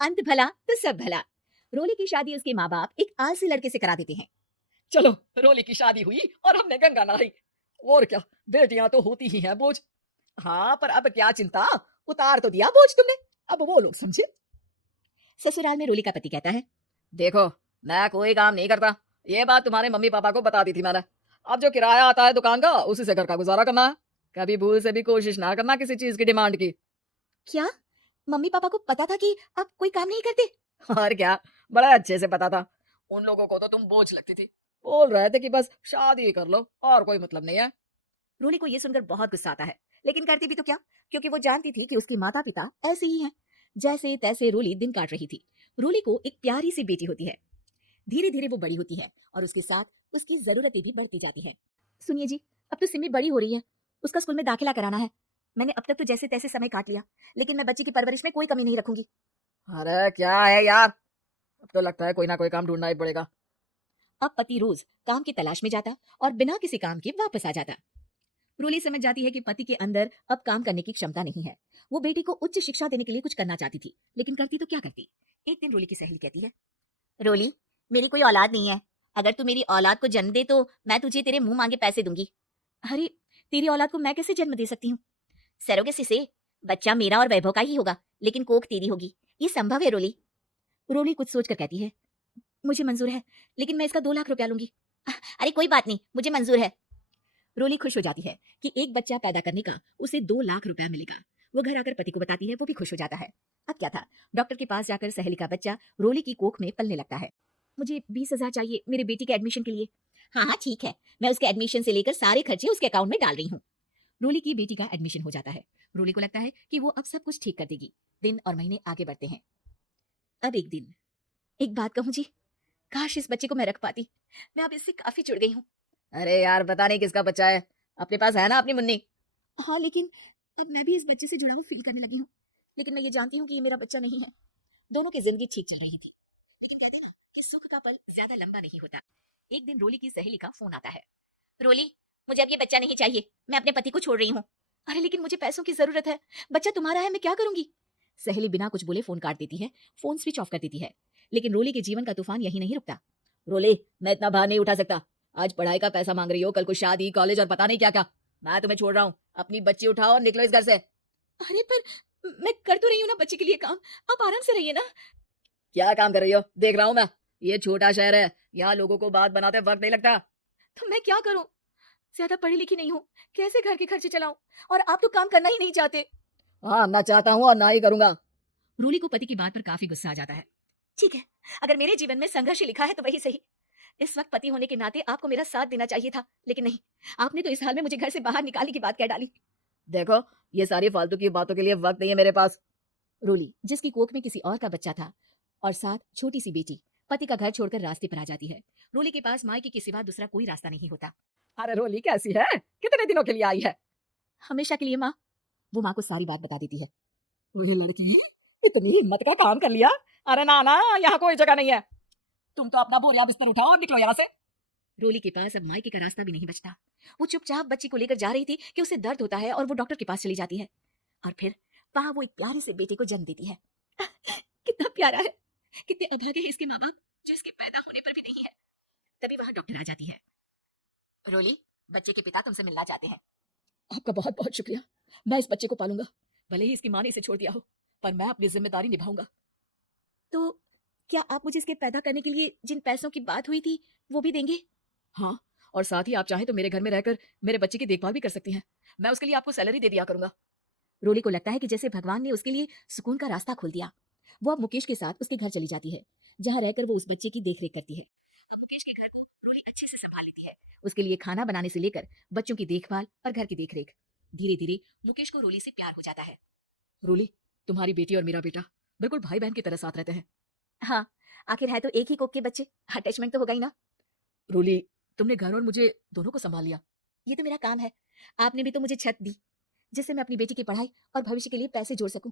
अंत भला तो सब भला। रोली की शादी उसके माँ बाप एक आलसी लड़के से करा देते हैं। चलो, रोली की शादी हुई और हमने गंगा नहाई। और क्या, बेटियां तो होती ही हैं बोझ। हाँ, पर अब क्या चिंता, उतार तो दिया बोझ तुमने, अब वो लोग समझे। ससुराल में रोली का पति कहता है, देखो, मैं कोई काम नहीं करता, ये बात तुम्हारे मम्मी पापा को बता दी थी मैंने। अब जो किराया आता है दुकान का, उसी से घर का गुजारा करना है। कभी भूल से भी कोशिश ना करना किसी चीज की डिमांड की। क्या मम्मी पापा को पता था कि आप कोई काम नहीं करते? और क्या, बड़ा अच्छे से पता था। उन लोगों को तो तुम बोझ लगती थी, बोल रहे थे कि बस शादी कर लो और कोई मतलब नहीं है। रोली को यह सुनकर बहुत गुस्सा आता है, लेकिन करती भी तो क्या, क्योंकि वो जानती थी कि उसके माता पिता ऐसे ही हैं। जैसे तैसे रोली दिन काट रही थी। रोली को एक प्यारी सी बेटी होती है। धीरे धीरे वो बड़ी होती है और उसके साथ उसकी जरूरतें भी बढ़ती जाती हैं। सुनिए जी, अब तो सिमी बड़ी हो रही है, उसका स्कूल में दाखिला कराना है। मैंने अब तक तो जैसे तैसे समय काट लिया, लेकिन मैं बच्ची की परवरिश में कोई कमी नहीं रखूंगी। अरे क्या है यार, अब तो लगता है कोई ना कोई काम ढूंढना ही पड़ेगा। अब पति रोज काम की तलाश में जाता और बिना किसी काम के वापस आ जाता। रूली समझ जाती है कि पति के अंदर अब काम करने की क्षमता नहीं है। वो बेटी को उच्च शिक्षा देने के लिए कुछ करना चाहती थी, लेकिन करती तो क्या करती। एक दिन रोली की सहेली कहती है, रोली, मेरी कोई औलाद नहीं है। अगर तू मेरी औलाद को जन्म दे तो मैं तुझे तेरे मुंह मांगे पैसे दूंगी। अरे, तेरी औलाद को मैं कैसे जन्म दे सकती हूँ? सरोगेसी से। बच्चा मेरा और वैभव का ही होगा, लेकिन कोख तेरी होगी। ये संभव है रोली। रोली कुछ सोच कर कहती है, मुझे मंजूर है, लेकिन मैं इसका 2 लाख रुपया लूंगी। अरे कोई बात नहीं, मुझे मंजूर है। रोली खुश हो जाती है कि एक बच्चा पैदा करने का उसे 2 लाख रुपया मिलेगा। वो घर आकर पति को बताती है, वो भी खुश हो जाता है। अब क्या था, डॉक्टर के पास जाकर सहेली का बच्चा रोली की कोख में पलने लगता है। मुझे 20,000 चाहिए मेरे बेटी के एडमिशन के लिए। हाँ हाँ ठीक है, मैं उसके एडमिशन से लेकर सारे खर्चे उसके अकाउंट में डाल रही हूँ। रोली की बेटी का एडमिशन हो जाता है। रोली को लगता है कि वो अब सब कुछ ठीक कर देगी। दिन और महीने आगे बढ़ते हैं। अब एक दिन, एक बात कहूँ जी, काश इस बच्चे को मैं रख पाती। मैं अब इससे काफी जुड़ गई हूँ। अरे यार, पता नहीं किसका बच्चा है, अपने पास है ना अपनी मुन्नी। हाँ, लेकिन अब मैं भी इस बच्चे से जुड़ा हुआ फील करने लगी हूँ। लेकिन मैं ये जानती हूँ कि ये मेरा बच्चा नहीं है। दोनों की जिंदगी ठीक चल रही थी, लेकिन कहते हैं ना कि सुख का पल ज्यादा लंबा नहीं होता। एक दिन रोली की सहेली का फोन आता है। रोली, मुझे अब ये बच्चा नहीं चाहिए, मैं अपने पति को छोड़ रही हूँ। अरे लेकिन मुझे पैसों की जरूरत है, बच्चा तुम्हारा है, मैं क्या करूंगी? सहेली बिना कुछ बोले फोन काट देती है, फोन स्विच ऑफ कर देती है। लेकिन रोली के जीवन का तूफान यही नहीं रुकता। रोली, मैं इतना भार नहीं उठा सकता। आज पढ़ाई का पैसा मांग रही हो, कल को शादी, कॉलेज और पता नहीं क्या क्या। मैं तुम्हें छोड़ रहा हूँ, अपनी बच्ची उठाओ और निकलो इस घर से। अरे पर मैं कर तो रही हूँ ना बच्चे के लिए काम, आप आराम से रहिए ना। क्या काम कर रही हो, देख रहा हूँ मैं। ये छोटा शहर है, यहाँ लोगों को बात बनाते वक्त नहीं लगता। तो मैं क्या करूं, ज्यादा पढ़ी लिखी नहीं हूँ, कैसे घर के खर्चे चलाऊं? और आप तो काम करना ही नहीं चाहते। हाँ, ना चाहता हूँ और ना ही करूंगा। रूली को पति की बात पर काफी गुस्सा आ जाता है। ठीक है, अगर मेरे जीवन में संघर्ष लिखा है तो वही सही। इस वक्त पति होने के नाते आपको मेरा साथ देना चाहिए था, लेकिन नहीं, आपने तो इस हाल में मुझे घर से बाहर निकालने की बात कह डाली। देखो, ये सारी फालतू की बातों के लिए वक्त नहीं है मेरे पास। रूली, जिसकी कोख में किसी और का बच्चा था और साथ छोटी सी बेटी, पति का घर छोड़कर रास्ते पर आ जाती है। रूली के पास मायके के सिवा दूसरा कोई रास्ता नहीं होता। अरे रोली कैसी है, कितने दिनों के लिए आई है? हमेशा के लिए माँ। वो माँ को सारी बात बता देती है। ये लड़की, इतनी हिम्मत का काम कर लिया। अरे ना ना, यहाँ कोई जगह नहीं है। तुम तो अपना बोरिया बिस्तर उठाओ और निकलो यहाँ से। रोली के पास अब मायके का रास्ता भी नहीं बचता। वो चुपचाप बच्ची को लेकर जा रही थी कि उसे दर्द होता है और वो डॉक्टर के पास चली जाती है। और फिर वहां वो एक प्यारे से बेटे को जन्म देती है। कितना प्यारा है, कितने अभागे हैं इसके माँ बाप, जो इसके पैदा होने पर भी नहीं है। तभी वहां डॉक्टर आ जाती है। रोली, बच्चे के पिता तुमसे मिलना चाहते हैं। आपका बहुत बहुत शुक्रिया, मैं इस बच्चे को पालूंगा। भले ही इसकी माँ ने इसे छोड़ दिया हो, पर मैं अपनी जिम्मेदारी निभाऊंगा। तो क्या आप मुझे इसके पैदा करने के लिए जिन पैसों की बात हुई थी वो भी देंगे? हाँ, और साथ ही आप चाहें तो मेरे घर में रहकर मेरे बच्चे की देखभाल भी कर सकती हैं। मैं उसके लिए आपको सैलरी दे दिया करूंगा। रोली को लगता है कि जैसे भगवान ने उसके लिए सुकून का रास्ता खोल दिया। वो अब मुकेश के साथ उसके घर चली जाती है, जहाँ रहकर वो उस बच्चे की देखरेख करती है। अब मुकेश के घर को रोली अच्छे से संभाल लेती है, उसके लिए खाना बनाने से लेकर बच्चों की देखभाल और घर की देखरेख। धीरे धीरे मुकेश को रोली से प्यार हो जाता है। रोली, तुम्हारी बेटी और मेरा बेटा बिल्कुल भाई बहन की तरह साथ रहते हैं। हाँ, आखिर है तो एक ही कोख के बच्चे, अटैचमेंट तो होगा ही ना। रोली, तुमने घर और मुझे दोनों को संभाल लिया। ये तो मेरा काम है। आपने भी तो मुझे छत दी, जिससे मैं अपनी बेटी की पढ़ाई और भविष्य के लिए पैसे जोड़ सकूं।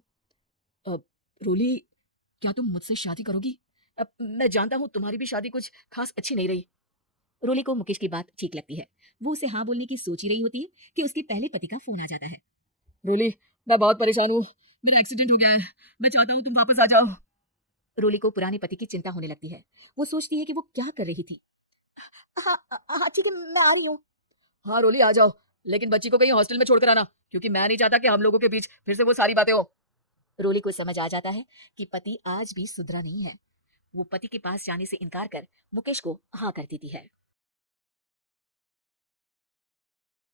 अब रोली, क्या तुम मुझसे शादी करोगी? अब मैं जानता हूँ तुम्हारी भी शादी कुछ खास अच्छी नहीं रही। रोली को मुकेश की बात ठीक लगती है। वो उसे हाँ बोलने की सोच ही रही होती है कि उसके पहले पति का फोन आ जाता है। रोली, मैं बहुत परेशान हूँ, मेरा एक्सीडेंट हो गया है, मैं चाहता हूँ तुम वापस आ जाओ। रोली को पुराने पति की चिंता होने लगती है। वो सोचती है कि वो क्या कर रही थी। हाँ हाँ ठीक है, मैं आ रही हूँ। हाँ रोली आ जाओ, लेकिन बच्ची को कहीं हॉस्टल में छोड़कर आना, क्योंकि मैं नहीं चाहता कि हम लोगों के बीच फिर से वो सारी बातें हो। रोली को समझ आ जाता है कि पति आज भी सुधरा नहीं है। वो पति के पास जाने से इनकार कर मुकेश को हाँ कर देती है।